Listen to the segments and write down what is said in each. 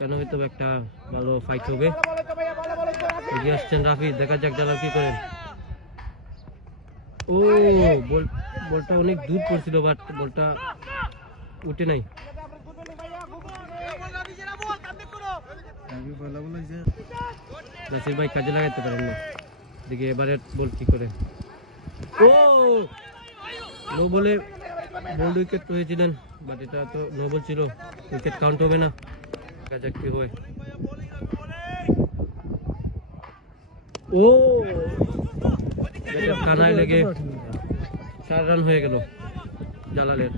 এখানে হয়তো একটা ভালো ফাইট হবে। এগিয়ে আসছেন রাফি, দেখা যাক জালাল কি করেন। ও বলটা অনেক দূর পড়ছিল, বাট বলটা উঠে নাই। নাসির ভাই কাজে লাগাইতে পারেন না। দেখি এবারে বল কি করে। ও নো বলে বোল্ড উইকেট হয়েছিলেন, বাট এটা তো নো বল ছিল, উইকেট কাউন্ট হবে না। দেখা যাক কি হয়। ও কানায় লেগে 4 রান হয়ে গেল জালালের।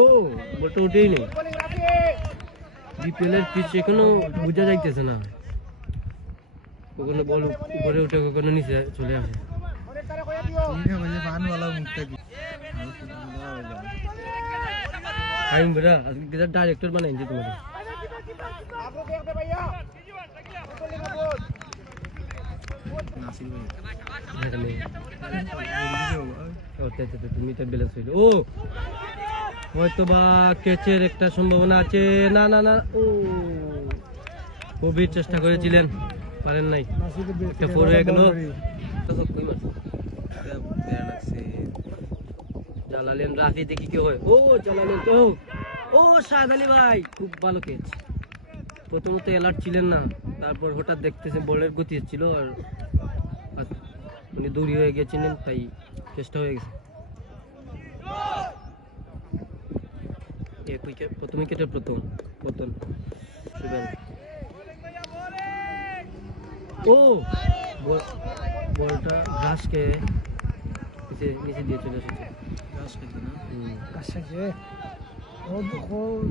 ও বলটা উঠেই নেই। বিপিএল এর পিচ এখনো বোঝা যাইতেছে না, কখনো বল উপরে উঠে কখনো নিচে চলে আসে। ডাইরেক্টর বানাইছি তোমাদের। তুমি তো ব্যালেন্স হইল। ও হয়তো বা ক্যাচের একটা সম্ভাবনা আছে। না না না, ও খুবই চেষ্টা করেছিলেন, পারেন নাই। একটা 4 হয়ে গেল। জালালেন রাফি, দেখি কি হয়। ও জালালেন তো, ও শাহাদ আলী ভাই খুব ভালো ক্যাচ। প্রথমত অ্যালার্ট ছিলেন না, তারপর হঠাৎ দেখতেছেন বলের গতি ছিল আর উনি দূরই হয়ে গেছিলেন, তাই চেষ্টা হয়ে গেছে। প্রথম উইকেটের পতন। ও বলটা ঘাসকে নিচে দিয়ে চলে এসেছে।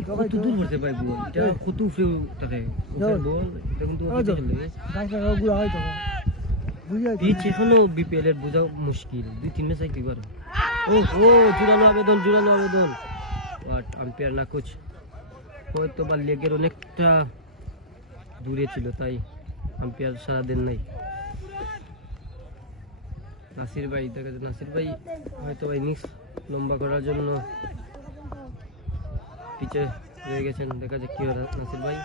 কত দূর পড়ছে ভাই বল, এটা কত ফ্রি থাকে বল, এটা কিন্তু পিচ এখনো বিপিএল এর বোঝা মুশকিল, 2-3 ম্যাচ আইতে পারে। ও জোরালো আবেদন, বাট আম্পায়ার না কোচ হয়তো বা লেগের অনেকটা দূরে ছিল, তাই আম্পায়ার সারা দেন নাই। নাসির ভাই, দেখা যায় নাসির ভাই হয়তো বা ইনিংস লম্বা করার জন্য পিছে রয়ে গেছেন। দেখা যাক কি হয় নাসির ভাই।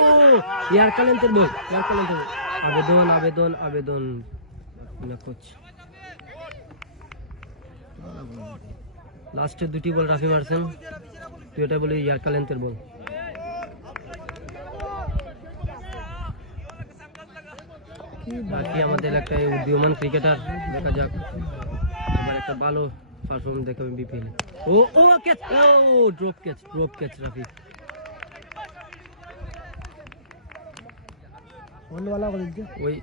ও ইয়ারকালেন্টের বল, আবেদন না কোচ। লাস্টের 2টি বল রাফি মারছেন, তুই এটা বলি ইয়ারকালেন্টের বল। বাকি আমাদের একটা উদীয়মান ক্রিকেটার, দেখা যাক এবার একটা ভালো পারফরমেন্স দেখাবে বিপিএল। ও ক্যাচ, ড্রপ ক্যাচ রাফি। ওই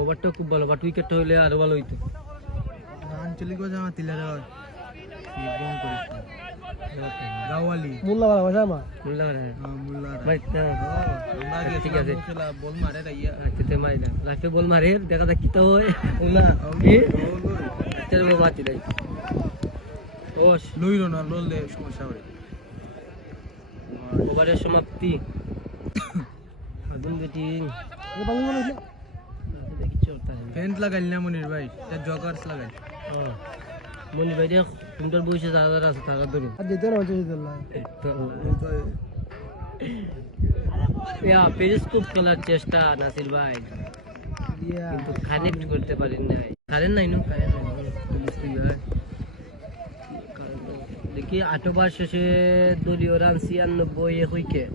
ওভারটা খুব ভালো, বাট উইকেটটা হইলে আরো ভালো হইতো। আঞ্চলিক ভাষা আমার তিলারা হয় গাওয়ালি মুল্লা ভালো ভাষা মা মুল্লা ভাই ঠিক আছে বল মারে রাইয়া আচ্ছা মারি না রাতে বল মারে, দেখা যাক কিটা হয়। মুল্লা কি তেরে বল মারতি নাই। ও লইলো না, ললে সমস্যা হয়। ওভারের সমাপ্তি। আগুন ব্যাটিং। ফ্যান্ট লাগাইল না মনির ভাই, জগার্স লাগাই। মনির ভাই সুন্দর বসে যারা আছে তারা ধরুন পেরিস্কোপ খেলার চেষ্টা নাসির ভাই, কিন্তু কানেক্ট করতে পারেন নাই। কারেন্ট নাই দেখি 8 ওভার শেষে দলীয় রান 96, 1 উইকেট।